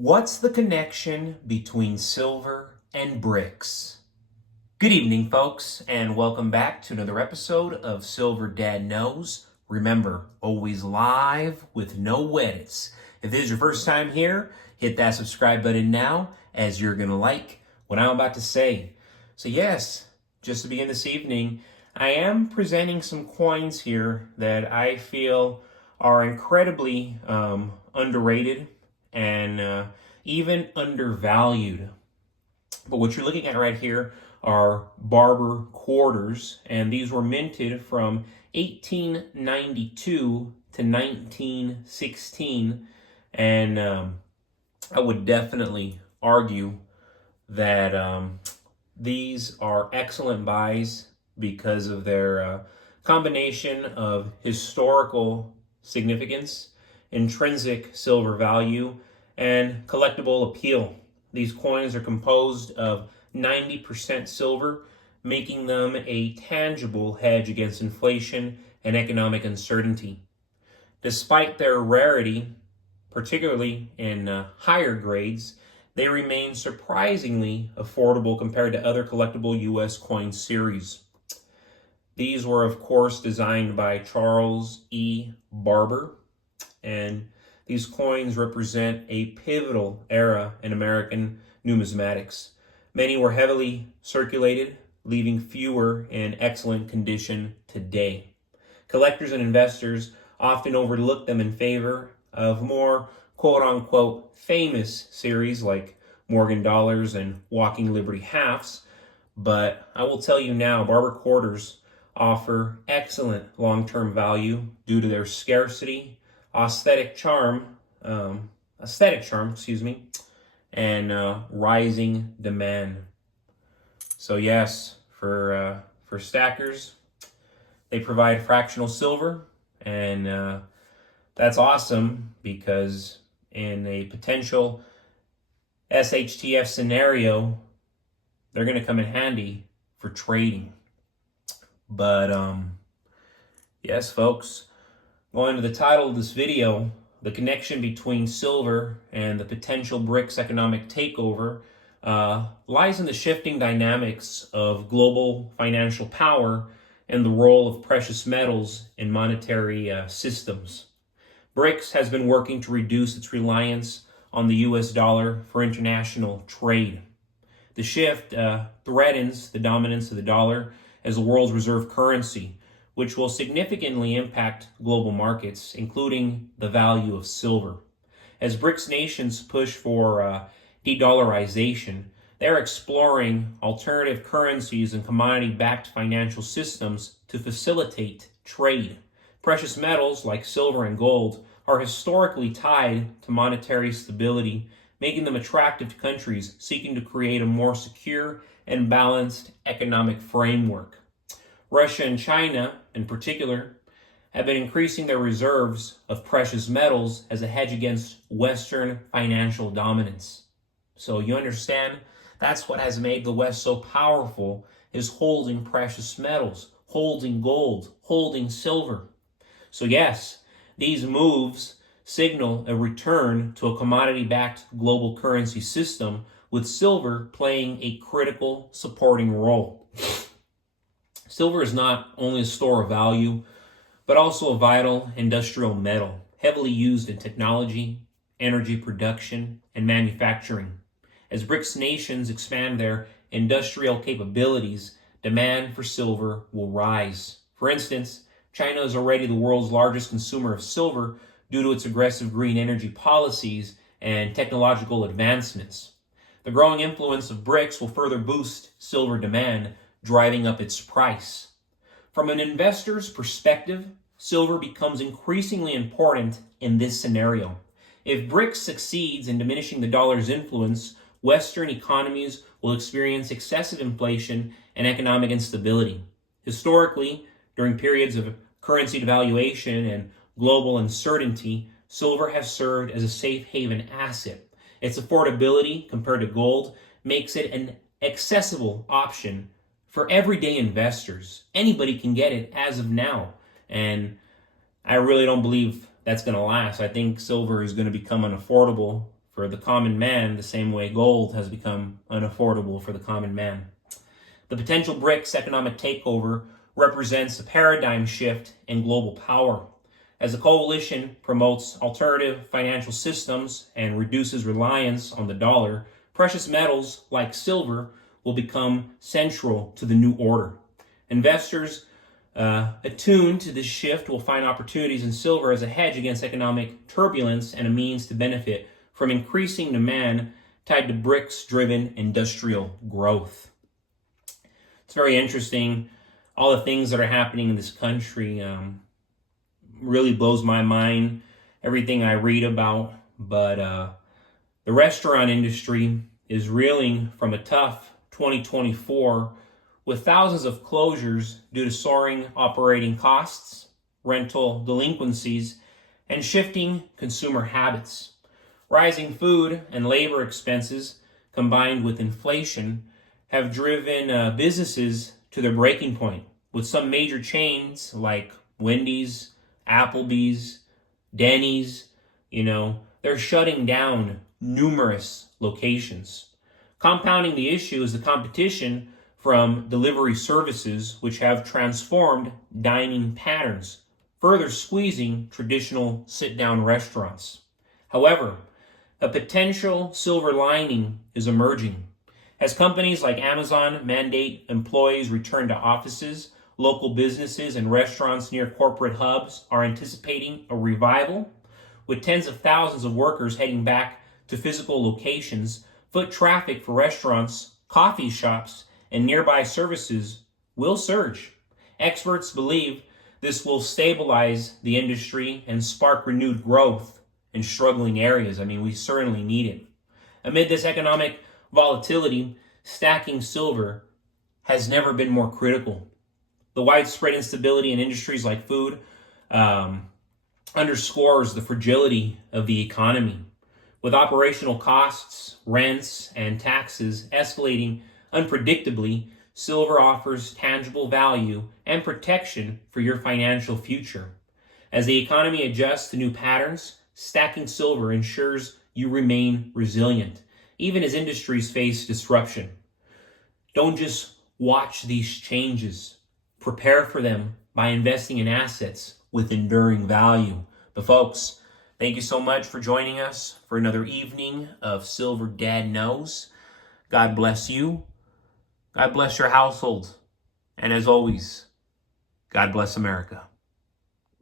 What's the connection between silver and BRICS? Good evening, folks, and welcome back to another episode of Silver Dad Knows. Remember, always live with no edits. If this is your first time here, hit that subscribe button now, as you're going to like what I'm about to say. So yes, just to begin this evening, I am presenting some coins here that I feel are incredibly underrated and even undervalued. But what you're looking at right here are Barber quarters, and these were minted from 1892 to 1916. And I would definitely argue that these are excellent buys because of their combination of historical significance, intrinsic silver value, and collectible appeal. These coins are composed of 90% silver, making them a tangible hedge against inflation and economic uncertainty. Despite their rarity, particularly in higher grades, they remain surprisingly affordable compared to other collectible U.S. coin series. These were, of course, designed by Charles E. Barber, and these coins represent a pivotal era in American numismatics. Many were heavily circulated, leaving fewer in excellent condition today. Collectors and investors often overlook them in favor of more quote-unquote famous series like Morgan Dollars and Walking Liberty Halves, but I will tell you now, Barber quarters offer excellent long-term value due to their scarcity, aesthetic charm, and rising demand. So yes, for stackers, they provide fractional silver, and that's awesome because in a potential SHTF scenario, they're going to come in handy for trading. But yes, folks, going to the title of this video, the connection between silver and the potential BRICS economic takeover lies in the shifting dynamics of global financial power and the role of precious metals in monetary systems. BRICS has been working to reduce its reliance on the US dollar for international trade. The shift threatens the dominance of the dollar as the world's reserve currency, which will significantly impact global markets, including the value of silver. As BRICS nations push for de-dollarization, they're exploring alternative currencies and commodity-backed financial systems to facilitate trade. Precious metals like silver and gold are historically tied to monetary stability, making them attractive to countries seeking to create a more secure and balanced economic framework. Russia and China, in particular, have been increasing their reserves of precious metals as a hedge against Western financial dominance. So you understand, that's what has made the West so powerful, is holding precious metals, holding gold, holding silver. So yes, these moves signal a return to a commodity-backed global currency system, with silver playing a critical supporting role. Silver is not only a store of value, but also a vital industrial metal, heavily used in technology, energy production, and manufacturing. As BRICS nations expand their industrial capabilities, demand for silver will rise. For instance, China is already the world's largest consumer of silver due to its aggressive green energy policies and technological advancements. The growing influence of BRICS will further boost silver demand, driving up its price. From an investor's perspective, silver becomes increasingly important in this scenario. If BRICS succeeds in diminishing the dollar's influence, Western economies will experience excessive inflation and economic instability. Historically, during periods of currency devaluation and global uncertainty, silver has served as a safe haven asset. Its affordability compared to gold makes it an accessible option for everyday investors. Anybody can get it as of now. And I really don't believe that's going to last. I think silver is going to become unaffordable for the common man the same way gold has become unaffordable for the common man. The potential BRICS economic takeover represents a paradigm shift in global power. As the coalition promotes alternative financial systems and reduces reliance on the dollar, precious metals like silver will become central to the new order. Investors attuned to this shift will find opportunities in silver as a hedge against economic turbulence and a means to benefit from increasing demand tied to BRICS-driven industrial growth. It's very interesting. All the things that are happening in this country really blows my mind, everything I read about. But the restaurant industry is reeling from a tough 2024 with thousands of closures due to soaring operating costs, rental delinquencies, and shifting consumer habits. Rising food and labor expenses combined with inflation have driven businesses to their breaking point, with some major chains like Wendy's, Applebee's, Denny's, they're shutting down numerous locations. Compounding the issue is the competition from delivery services, which have transformed dining patterns, further squeezing traditional sit-down restaurants. However, a potential silver lining is emerging. As companies like Amazon mandate employees return to offices, local businesses and restaurants near corporate hubs are anticipating a revival, with tens of thousands of workers heading back to physical locations. Foot traffic for restaurants, coffee shops, and nearby services will surge. Experts believe this will stabilize the industry and spark renewed growth in struggling areas. We certainly need it. Amid this economic volatility, stacking silver has never been more critical. The widespread instability in industries like food underscores the fragility of the economy. With operational costs, rents, and taxes escalating unpredictably, silver offers tangible value and protection for your financial future. As the economy adjusts to new patterns, stacking silver ensures you remain resilient, even as industries face disruption. Don't just watch these changes. Prepare for them by investing in assets with enduring value. But folks, thank you so much for joining us for another evening of Silver Dad Knows. God bless you. God bless your household. And as always, God bless America.